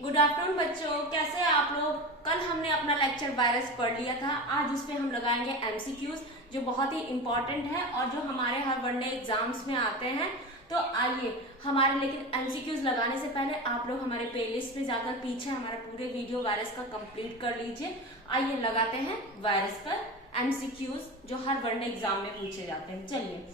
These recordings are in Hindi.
गुड आफ्टरनून बच्चों, कैसे हैं आप लोग। कल हमने अपना लेक्चर वायरस पढ़ लिया था। आज उसमें हम लगाएंगे एमसीक्यूज जो बहुत ही इंपॉर्टेंट है और जो हमारे हर वनडे एग्जाम्स में आते हैं। तो आइए हमारे, लेकिन एमसीक्यूज लगाने से पहले आप लोग हमारे प्लेलिस्ट में जाकर पीछे हमारा पूरे वीडियो वायरस का कंप्लीट कर लीजिए। आइए लगाते हैं वायरस पर एमसीक्यूज जो हर वनडे एग्जाम में पूछे जाते हैं। चलिए,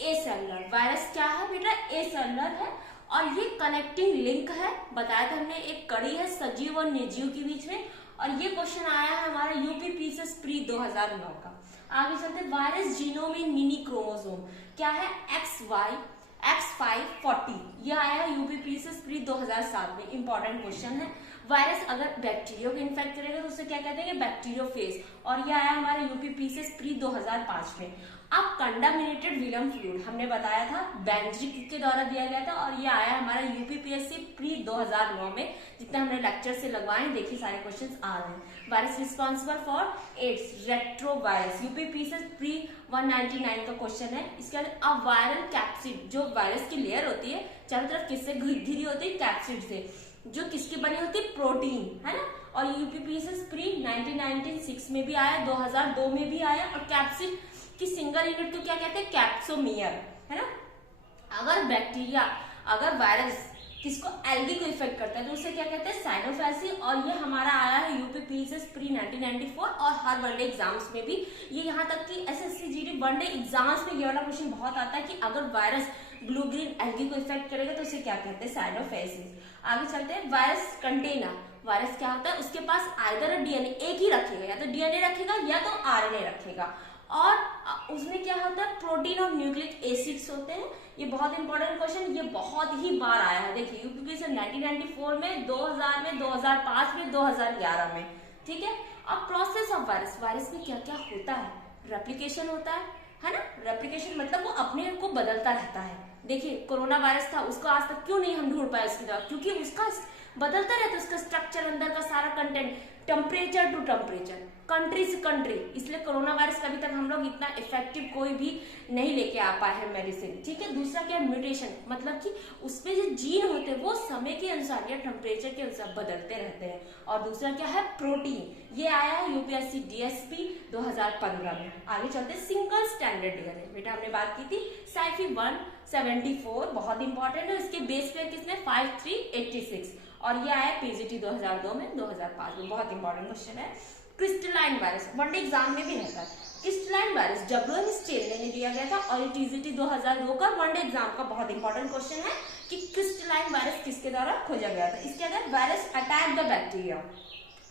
ए सेलुलर वायरस क्या है बेटा? ए सेलुलर है और ये कनेक्टिंग लिंक है। बताया था हमने, एक कड़ी है सजीव और निर्जीव के बीच में। और ये क्वेश्चन आया है हमारे यूपीपीसीएस प्री 2009 का। आगे चलते, वायरस जीनोम इन मिनी क्रोमोसोम क्या है? X540। ये आया है यूपीपीसीएस प्री 2007 में। इंपॉर्टेंट क्वेश्चन है। वायरस अगर बैक्टीरिया को इन्फेक्ट करेगा तो उसे क्या कहते हैं? बैक्टीरियोफेज। और ये आया हमारे यूपीपीसीएस प्री 2005 में। अब कंडामिनेटेड विलम फ्लूइड हमने बताया था बेंजिक के द्वारा दिया गया था और ये आया हमारा यूपीपीएससी प्री 2009 में। जितने हमने लेक्चर से लगवाए, देखिए सारे क्वेश्चंस आ रहे हैं। Virus responsible for AIDS, retrovirus, UPPSC pre 199 का क्वेश्चन है। इसके बाद अब वायरल कैप्सिड, जो वायरस की लेयर होती है चारों तरफ किससे घिरी होती है? कैप्सिड से, जो किसकी बनी होती है? प्रोटीन, है ना। और यूपीपीएससी प्री 1996 में भी आया, 2002 में भी आया। और कैप्सिड कि सिंगल यूनिट को क्या कहते हैं? कैप्सोमियर, है ना। अगर वायरस किसको? एल्गी को इफेक्ट करता है तो उसे क्या कहते हैं? साइनोफेसी। और ये हमारा आया है यूपीपीसीएस प्री 1994 और हर वनडे एग्जाम्स में भी। ये यहाँ तक कि एसएससी जीडी वनडे एग्जाम्स में ये वाला क्वेश्चन बहुत आता है कि अगर वायरस ब्लू ग्रीन एल्गी को इफेक्ट करेगा तो उसे क्या कहते हैं? साइनोफेसिस। आगे चलते हैं, वायरस कंटेनर। वायरस क्या होता है? उसके पास आइदर डीएनए, एक ही रखेगा, या तो डीएनए रखेगा या तो आरएनए रखेगा। और उसमें क्या होता है? प्रोटीन और न्यूक्लिक एसिड्स होते हैं। ये बहुत इंपॉर्टेंट क्वेश्चन, ये बहुत ही बार आया है। देखिए यूपीपीसीएस 1994 में, 2000 में, 2005 में, 2011 में। ठीक है। अब प्रोसेस ऑफ वायरस, वायरस में क्या क्या होता है? रेप्लिकेशन होता है ना। रेप्लिकेशन मतलब वो अपने को बदलता रहता है। देखिए कोरोना वायरस था, उसको आज तक क्यों नहीं हम ढूंढ पाए उसकी दवा? क्योंकि उसका बदलता रहता है, उसका स्ट्रक्चर, अंदर का सारा content, temperature to temperature, country से कंट्री। इसलिए कोरोना वायरस का अभी तक हम लोग इतना इफेक्टिव कोई भी नहीं लेके आ पाए हैं मेडिसिन। ठीक है। दूसरा क्या? म्यूटेशन, मतलब कि उसमें जो जीन होते हैं वो समय के अनुसार या टेम्परेचर के अनुसार बदलते रहते हैं। और दूसरा क्या है? प्रोटीन। ये आया है यूपीएससी डीएसपी 2015 में। आगे चलते, सिंगल स्टैंडर्ड डीएनए। बेटा हमने बात की थी साइफी 174, बहुत इंपॉर्टेंट है। इसके बेस पे किसने? 5386। और ये आया पीजीटी 2002 में, 2005 में। बहुत इंपॉर्टेंट क्वेश्चन है। क्रिस्टलाइन वायरस वनडे एग्जाम में भी रहता है। क्रिस्टलाइन वायरस डब्ल्यूएम स्टेनले ने दिया गया था और ये टीजीटी 2002 का वनडे एग्जाम का बहुत इंपॉर्टेंट क्वेश्चन है कि क्रिस्टलाइन वायरस किसके द्वारा खोजा गया था। इसके अंदर वायरस अटैक द बैक्टीरिया।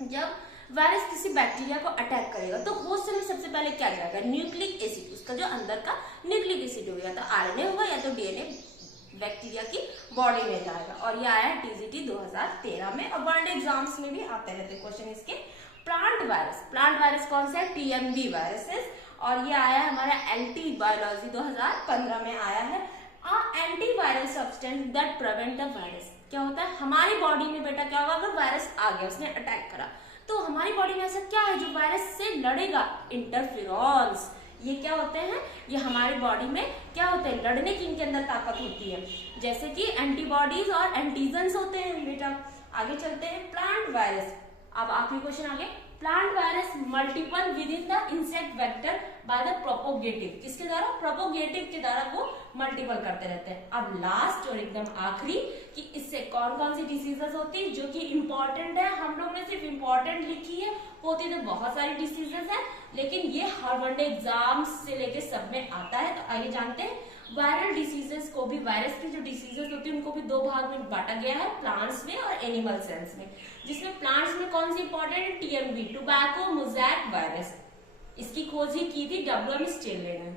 जब वायरस किसी बैक्टीरिया को अटैक करेगा तो उस समय सबसे पहले क्या जाएगा? न्यूक्लिक एसिड, उसका जो अंदर का न्यूक्लिक एसिड होगा, तो आरएनए होगा या तो डीएनए बैक्टीरिया की बॉडी में जाएगा। और ये आया टीजीटी 2013 में और वनडे एग्जाम्स में भी आते रहते क्वेश्चन इसके। प्लांट वायरस, प्लांट वायरस कौन सा है? TMV viruses. और ये आया हमारा एलटी बायोलॉजी 2015 में आया है। Antiviral substance that prevent the virus. क्या होता है हमारी बॉडी में? बेटा क्या होगा? अगर वायरस आ गया, उसने अटैक करा, तो हमारी बॉडी में ऐसा क्या है जो वायरस से लड़ेगा? इंटरफेरॉन्स। ये क्या होते हैं? ये हमारी बॉडी में क्या होते हैं? लड़ने की इनके अंदर ताकत होती है, जैसे कि एंटीबॉडीज और एंटीजन्स होते हैं। बेटा आगे चलते हैं, प्लांट वायरस। अब आखिरी क्वेश्चन आगे। Plant virus multiple within the insect vector by the propagative. किसके द्वारा? प्रोपोगेटिव के द्वारा वो मल्टीपल करते रहते हैं। अब लास्ट और एकदम आखिरी कि इससे कौन कौन सी डिसीजेस होती है जो कि इंपॉर्टेंट है। हम लोग ने सिर्फ इंपॉर्टेंट लिखी है, होती तो बहुत सारी डिसीजेस है, लेकिन ये हर वनडे एग्जाम्स से लेके सब में आता है। तो आइए जानते हैं वायरल डिसीजेस को भी, वायरस की जो डिसीजेस होती है उनको भी दो भाग में बांटा गया है, प्लांट्स में और एनिमल सेल्स में। जिसमें प्लांट्स में कौन सी इंपॉर्टेंट है? TMV, tobacco mosaic virus. इसकी खोज ही की थी डब्ल्यूएम स्टेनले ने।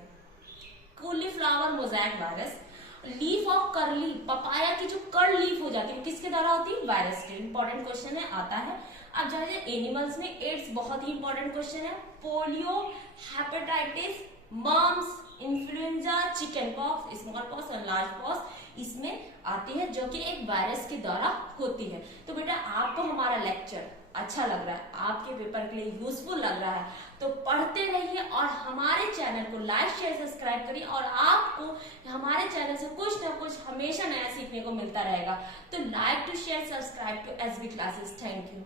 Cauliflower mosaic virus. Leaf of curly, papaya की जो कर्ल लीफ हो जाती है किसके द्वारा होती है? वायरस के। इंपॉर्टेंट क्वेश्चन है, आता है। अब जाते हैं एनिमल्स में। एड्स बहुत ही इंपॉर्टेंट क्वेश्चन है। Polio, hepatitis, mumps, influenza, chickenpox, smallpox और लार्ज पॉक्स इसमें आती है, जो कि एक वायरस के द्वारा होती है। तो बेटा आपको हमारा लेक्चर अच्छा लग रहा है, आपके पेपर के लिए यूजफुल लग रहा है, तो पढ़ते रहिए और हमारे चैनल को लाइक शेयर सब्सक्राइब करिए और आपको हमारे चैनल से कुछ ना कुछ हमेशा नया सीखने को मिलता रहेगा। तो like to share subscribe to SB classes. Thank you.